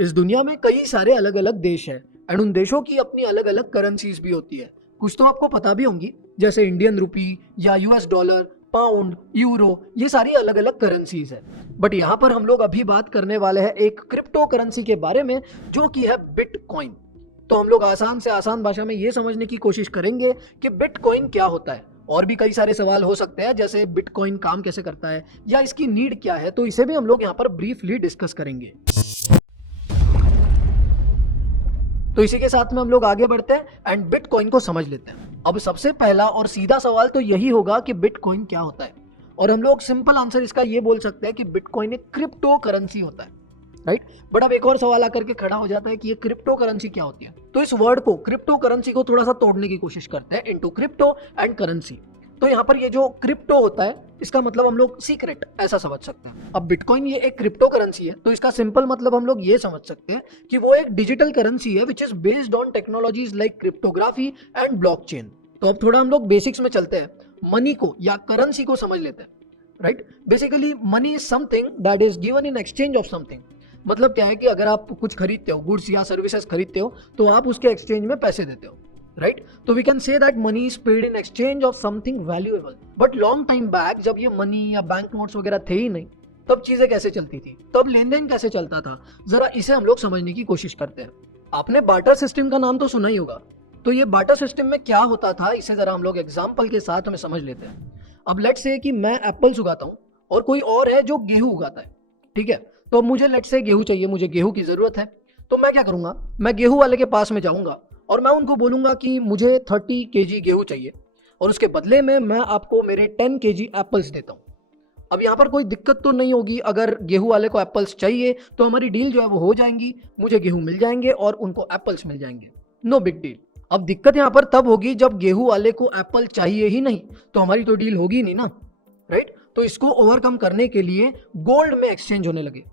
इस दुनिया में कई सारे अलग अलग देश हैं एंड उन देशों की अपनी अलग अलग करेंसीज भी होती है। कुछ तो आपको पता भी होंगी, जैसे इंडियन रुपी या यूएस डॉलर, पाउंड, यूरो, ये सारी अलग अलग करेंसीज है। बट यहाँ पर हम लोग अभी बात करने वाले हैं एक क्रिप्टो करेंसी के बारे में, जो कि है बिटकॉइन। तो हम लोग आसान से आसान भाषा में ये समझने की कोशिश करेंगे कि बिटकॉइन क्या होता है। और भी कई सारे सवाल हो सकते हैं, जैसे बिटकॉइन काम कैसे करता है या इसकी नीड क्या है, तो इसे भी हम लोग यहाँ पर ब्रीफली डिस्कस करेंगे। तो इसी के साथ में हम लोग आगे बढ़ते हैं एंड बिटकॉइन को समझ लेते हैं। अब सबसे पहला और सीधा सवाल तो यही होगा कि बिटकॉइन क्या होता है, और हम लोग सिंपल आंसर इसका ये बोल सकते हैं कि बिटकॉइन एक क्रिप्टो करेंसी होता है, राइट। बट अब एक और सवाल आकर के खड़ा हो जाता है कि ये क्रिप्टो करेंसी क्या होती है। तो इस वर्ड को, क्रिप्टो करेंसी को थोड़ा सा तोड़ने की कोशिश करते हैं इनटू क्रिप्टो एंड करेंसी। तो यहाँ पर ये जो क्रिप्टो होता है, इसका मतलब हम लोग सीक्रेट ऐसा समझ सकते हैं। अब बिटकॉइन ये एक क्रिप्टो करेंसी है, तो इसका सिंपल मतलब हम लोग ये समझ सकते हैं कि वो एक डिजिटल करेंसी है which is based on technologies like cryptography and blockchain. तो अब थोड़ा हम लोग बेसिक्स में चलते हैं, मनी को या करेंसी को समझ लेते हैं, right. Basically money is something that is given in exchange of something. मतलब क्या है कि अगर आप कुछ खरीदते हो, गुड्स या सर्विसेज खरीदते हो, तो आप उसके एक्सचेंज में पैसे देते हो, राइट। तो we can say that money is paid in exchange of something valuable. But long time back, जब ये मनी या बैंक नोट्स वगैरह थे ही नहीं, तब चीजें कैसे चलती थी, तब लेन देन कैसे चलता था, जरा इसे हम लोग समझने की कोशिश करते हैं। आपने बार्टर सिस्टम का नाम तो सुना ही होगा। तो ये बार्टर सिस्टम में क्या होता था, इसे जरा हम लोग एग्जाम्पल के साथ हमें समझ लेते हैं। अब लेट्स से कि मैं एप्पल्स उगाता हूँ और कोई और है जो गेहूं उगाता है, ठीक है। तो अब मुझे लेट्स से गेहूं चाहिए, मुझे गेहूं की जरूरत है। तो मैं क्या करूंगा, मैं गेहूं वाले के पास में जाऊंगा और मैं उनको बोलूंगा कि मुझे 30 kg गेहूं चाहिए, और उसके बदले में मैं आपको मेरे 10 kg एप्पल्स देता हूं। अब यहाँ पर कोई दिक्कत तो नहीं होगी, अगर गेहूं वाले को एप्पल्स चाहिए तो हमारी डील जो है वो हो जाएंगी, मुझे गेहूं मिल जाएंगे और उनको एप्पल्स मिल जाएंगे, नो बिग डील। अब दिक्कत यहाँ पर तब होगी जब गेहूं वाले को एप्पल चाहिए ही नहीं, तो हमारी तो डील होगी नहीं ना, राइट। तो इसको ओवरकम करने के लिए गोल्ड में एक्सचेंज होने लगे।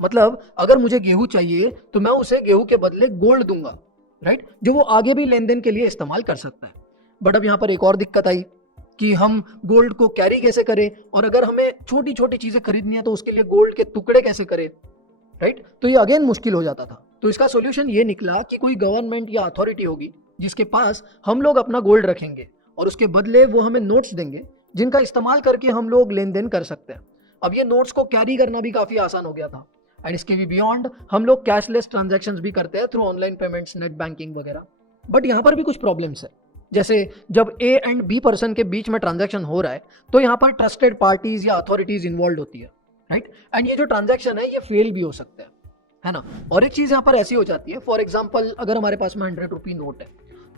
मतलब अगर मुझे गेहूं चाहिए तो मैं उसे गेहूं के बदले गोल्ड दूंगा, राइट, जो वो आगे भी लेन देन के लिए इस्तेमाल कर सकता है। बट अब यहाँ पर एक और दिक्कत आई कि हम गोल्ड को कैरी कैसे करें, और अगर हमें छोटी छोटी चीजें खरीदनी है तो उसके लिए गोल्ड के टुकड़े कैसे करें, राइट। तो ये अगेन मुश्किल हो जाता था। तो इसका सोल्यूशन ये निकला कि कोई गवर्नमेंट या अथॉरिटी होगी जिसके पास हम लोग अपना गोल्ड रखेंगे और उसके बदले वो हमें नोट्स देंगे, जिनका इस्तेमाल करके हम लोग लेन देन कर सकते हैं। अब ये नोट्स को कैरी करना भी काफी आसान हो गया था, एंड इसके भी बियॉन्ड हम लोग कैशलेस ट्रांजैक्शंस भी करते हैं through online payments, net banking वगैरह। बट यहाँ पर भी कुछ प्रॉब्लम्स है, जैसे जब ए एंड बी पर्सन के बीच में ट्रांजैक्शन हो रहा है तो यहाँ पर ट्रस्टेड पार्टीज या अथॉरिटीज इन्वॉल्व होती है, राइट। एंड ये जो ट्रांजैक्शन है ये फेल भी हो सकता है ना। और एक चीज यहाँ पर ऐसी हो जाती है, फॉर एग्जाम्पल अगर हमारे पास में 100 रुपी नोट है,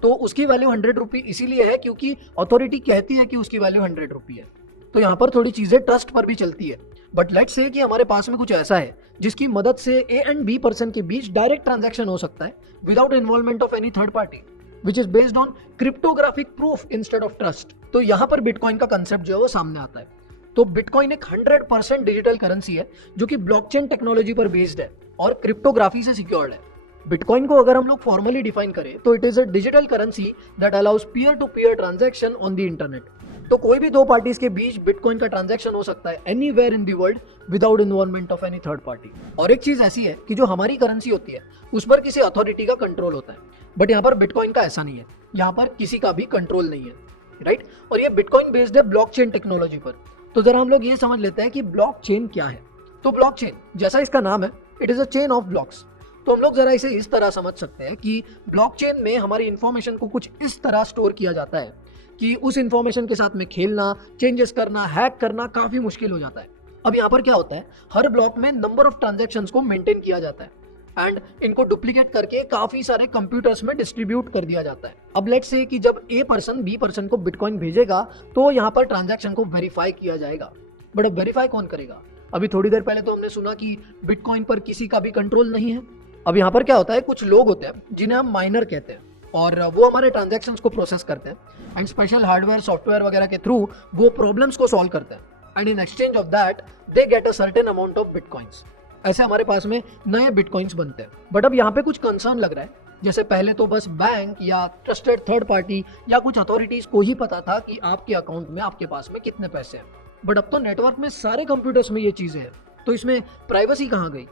तो उसकी वैल्यू 100 रुपी इसीलिए है क्योंकि अथॉरिटी कहती है कि उसकी वैल्यू 100 रुपी है। तो यहाँ पर थोड़ी चीजें ट्रस्ट पर भी चलती है। बट लेट्स से कि हमारे पास में कुछ ऐसा है जिसकी मदद से ए एंड बी पर्सन के बीच डायरेक्ट ट्रांजैक्शन हो सकता है without involvement of any third party, which is based on cryptographic proof instead of trust. तो यहाँ पर बिटकॉइन का कंसेप्ट जो है वो सामने आता है। तो बिटकॉइन एक 100% डिजिटल करेंसी है जो कि ब्लॉकचेन टेक्नोलॉजी पर बेस्ड है और क्रिप्टोग्राफी से सिक्योर्ड है। बिटकॉइन को अगर हम लोग फॉर्मली डिफाइन करें तो it is a digital currency that allows peer to peer transaction on the internet. तो कोई भी दो पार्टीज के बीच बिटकॉइन का ट्रांजैक्शन हो सकता है anywhere in the world without involvement of any third party. और एक चीज ऐसी है कि जो हमारी करेंसी होती है उस पर किसी अथॉरिटी का कंट्रोल होता है, बट यहाँ पर बिटकॉइन का ऐसा नहीं है, यहाँ पर किसी का भी कंट्रोल नहीं है, राइट। और ये बिटकॉइन बेस्ड है ब्लॉकचेन टेक्नोलॉजी पर। तो जरा हम लोग ये समझ लेते हैं कि ब्लॉकचेन क्या है। तो ब्लॉकचेन जैसा इसका नाम है, it is a chain of blocks. तो हम लोग जरा इसे इस तरह समझ सकते हैं कि ब्लॉकचेन में हमारी इंफॉर्मेशन को कुछ इस तरह स्टोर किया जाता है कि उस इंफॉर्मेशन के साथ में खेलना, चेंजेस करना, हैक करना काफी मुश्किल हो जाता है। अब यहाँ पर क्या होता है, हर ब्लॉक में नंबर ऑफ ट्रांजैक्शंस को मेंटेन किया जाता है एंड इनको डुप्लीकेट करके काफी सारे कंप्यूटर्स में डिस्ट्रीब्यूट कर दिया जाता है। अब लेट्स से कि जब ए पर्सन बी पर्सन को बिटकॉइन भेजेगा तो यहाँ पर ट्रांजैक्शन को वेरीफाई किया जाएगा। बट अब वेरीफाई कौन करेगा? अभी थोड़ी देर पहले तो हमने सुना कि बिटकॉइन पर किसी का भी कंट्रोल नहीं है। अब यहाँ पर क्या होता है, कुछ लोग होते हैं जिन्हें हम माइनर कहते हैं और वो हमारे ट्रांजैक्शंस को प्रोसेस करते हैं एंड स्पेशल हार्डवेयर सॉफ्टवेयर वगैरह के थ्रू वो प्रॉब्लम्स को सॉल्व करते हैं and in exchange of that they get a certain amount of bitcoins. ऐसे हमारे पास में नए बिटकॉइंस बनते हैं। बट अब यहाँ पे कुछ कंसर्न लग रहा है, जैसे पहले तो बस बैंक या ट्रस्टेड थर्ड पार्टी या कुछ अथॉरिटीज को ही पता था कि आपके अकाउंट में, आपके पास में कितने पैसे हैं। बट अब तो नेटवर्क में सारे कंप्यूटर्स में ये चीजें हैं, तो इसमें प्राइवेसी कहाँ गई?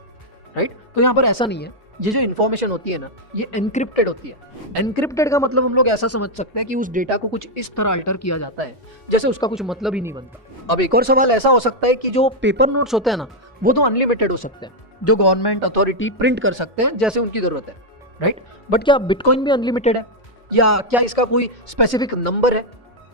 राइट। तो यहाँ पर ऐसा नहीं है, ये जो इन्फॉर्मेशन होती है ना, ये एनक्रिप्टेड होती है। एनक्रिप्टेड का मतलब हम लोग ऐसा समझ सकते हैं कि उस डेटा को कुछ इस तरह अल्टर किया जाता है जैसे उसका कुछ मतलब ही नहीं बनता। अब एक और सवाल ऐसा हो सकता है कि जो पेपर नोट्स होते हैं ना, वो तो अनलिमिटेड हो सकते हैं, जो गवर्नमेंट अथॉरिटी प्रिंट कर सकते हैं जैसे उनकी जरूरत है, राइट। बट क्या बिटकॉइन भी अनलिमिटेड है, या क्या इसका कोई स्पेसिफिक नंबर है?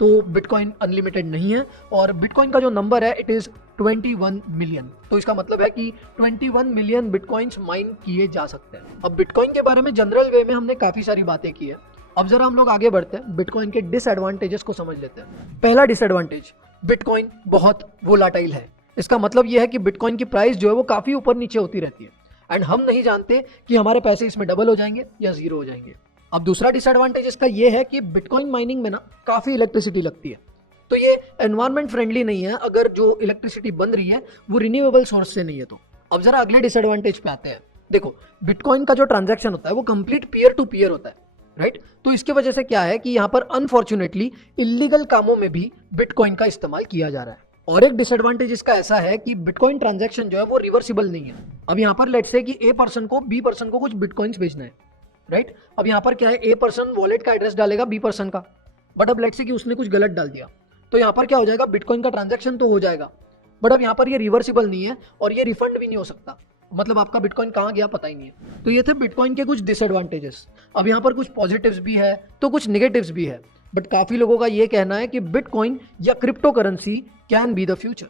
तो बिटकॉइन अनलिमिटेड नहीं है, और बिटकॉइन का जो नंबर है इट इज 21 मिलियन। तो इसका मतलब है कि 21 मिलियन बिटकॉइंस माइन किए जा सकते हैं। अब बिटकॉइन के बारे में जनरल वे में हमने काफी सारी बातें की है। अब जरा हम लोग आगे बढ़ते हैं, बिटकॉइन के डिसएडवांटेजेस को समझ लेते हैं। पहला डिसएडवांटेज, बिटकॉइन बहुत वोलाटाइल है। इसका मतलब यह है कि बिटकॉइन की प्राइस जो है वो काफी ऊपर नीचे होती रहती है, एंड हम नहीं जानते कि हमारे पैसे इसमें डबल हो जाएंगे या जीरो हो जाएंगे। अब दूसरा डिसएडवांटेज इसका ये है कि बिटकॉइन माइनिंग में ना काफी इलेक्ट्रिसिटी लगती है, तो ये एनवायरमेंट फ्रेंडली नहीं है अगर जो इलेक्ट्रिसिटी बन रही है वो रिन्यूएबल सोर्स से नहीं है। तो अब जरा अगले डिसएडवांटेज पे आते हैं। देखो, बिटकॉइन का जो ट्रांजैक्शन होता है वो कंप्लीट पीयर टू पीयर होता है, राइट। तो इसकी वजह से क्या है कि यहाँ पर अनफॉर्चुनेटली इलीगल कामों में भी बिटकॉइन का इस्तेमाल किया जा रहा है। और एक डिसएडवांटेज इसका ऐसा है कि बिटकॉइन ट्रांजैक्शन जो है वो रिवर्सिबल नहीं है। अब यहाँ पर लेट्स से कि ए पर्सन को बी पर्सन को कुछ बिटकॉइंस भेजना है, राइट। अब यहाँ पर क्या है, ए पर्सन वॉलेट का एड्रेस डालेगा बी पर्सन का, बट अब लेट्स से कि उसने कुछ गलत डाल दिया, तो यहाँ पर क्या हो जाएगा, बिटकॉइन का ट्रांजैक्शन तो हो जाएगा, बट अब यहाँ पर ये रिवर्सिबल नहीं है और ये रिफंड भी नहीं हो सकता। मतलब आपका बिटकॉइन कहाँ गया पता ही नहीं है। तो ये थे बिटकॉइन के कुछ डिसएडवांटेजेस। अब यहाँ पर कुछ पॉजिटिव्स भी है तो कुछ नेगेटिव्स भी है, बट काफी लोगों का ये कहना है कि बिटकॉइन या crypto currency can be the future.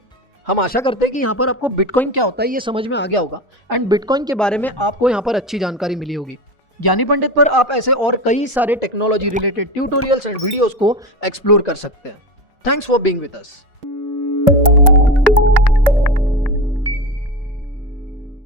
हम आशा करते हैं कि यहाँ पर आपको बिटकॉइन क्या होता है ये समझ में आ गया होगा, एंड बिटकॉइन के बारे में आपको यहाँ पर अच्छी जानकारी मिली होगी। ज्ञानी पंडित पर आप ऐसे और कई सारे technology related tutorials and videos को एक्सप्लोर कर सकते हैं। Thanks for being with us.